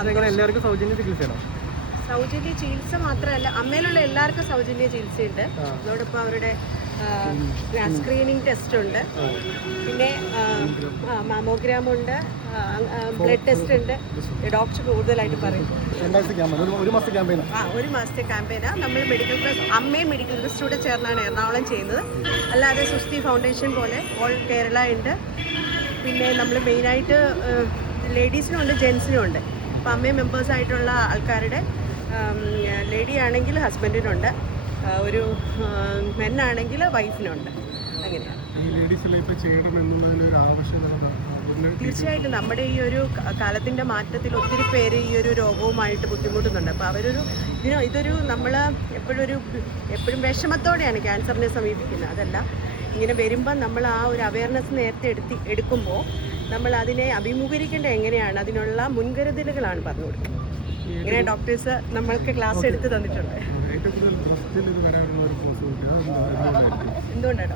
എല്ലാവർക്കും സൗജന്യ ചികിത്സയാണോ? സൗജന്യ ചികിത്സ മാത്രമല്ല, അമ്മയിലുള്ള എല്ലാവർക്കും സൗജന്യ ചികിത്സയുണ്ട്. അതോടൊപ്പം അവരുടെ സ്ക്രീനിങ് ടെസ്റ്റ് ഉണ്ട്, പിന്നെ മാമോഗ്രാമുണ്ട്, ബ്ലഡ് ടെസ്റ്റ് ഉണ്ട്. ഡോക്ടർ കൂടുതലായിട്ട് പറയും. ഒരു മാസത്തെ ക്യാമ്പയിനാണ്. നമ്മൾ മെഡിക്കൽ ട്രസ്റ്റ്, അമ്മയും മെഡിക്കൽ ട്രസ്റ്റൂടെ ചേർന്നാണ് എറണാകുളം ചെയ്യുന്നത്. അല്ലാതെ സുസ്തി ഫൗണ്ടേഷൻ പോലെ ഓൾ കേരള ഉണ്ട്. പിന്നെ നമ്മൾ മെയിനായിട്ട് ലേഡീസിനും ഉണ്ട്, ജെൻസിനും ഉണ്ട്. അപ്പോൾ അമ്മയും മെമ്പേഴ്സായിട്ടുള്ള ആൾക്കാരുടെ ലേഡി ആണെങ്കിൽ ഹസ്ബൻഡിനുണ്ട്, ഒരു മെന്നാണെങ്കിൽ വൈഫിനുണ്ട്. അങ്ങനെയാണ്. തീർച്ചയായിട്ടും നമ്മുടെ ഈ ഒരു കാലത്തിൻ്റെ മാറ്റത്തിൽ ഒത്തിരി പേര് ഈ ഒരു രോഗവുമായിട്ട് ബുദ്ധിമുട്ടുന്നുണ്ട്. അപ്പോൾ ഇതൊരു നമ്മൾ എപ്പോഴും വിഷമത്തോടെയാണ് ക്യാൻസറിനെ സമീപിക്കുന്നത്. അതല്ല, ഇങ്ങനെ വരുമ്പോൾ നമ്മൾ ആ ഒരു അവയർനെസ് നേരത്തെ എടുക്കുമ്പോൾ നമ്മൾ അതിനെ അഭിമുഖീകരിക്കേണ്ട എങ്ങനെയാണ്, അതിനുള്ള മുൻകരുതലുകളാണ് പറഞ്ഞു കൊടുക്കുന്നത്. ഇങ്ങനെ ഡോക്ടേഴ്സ് നമ്മൾക്ക് ക്ലാസ് എടുത്ത് തന്നിട്ടുണ്ട്. എന്തുകൊണ്ടാണ്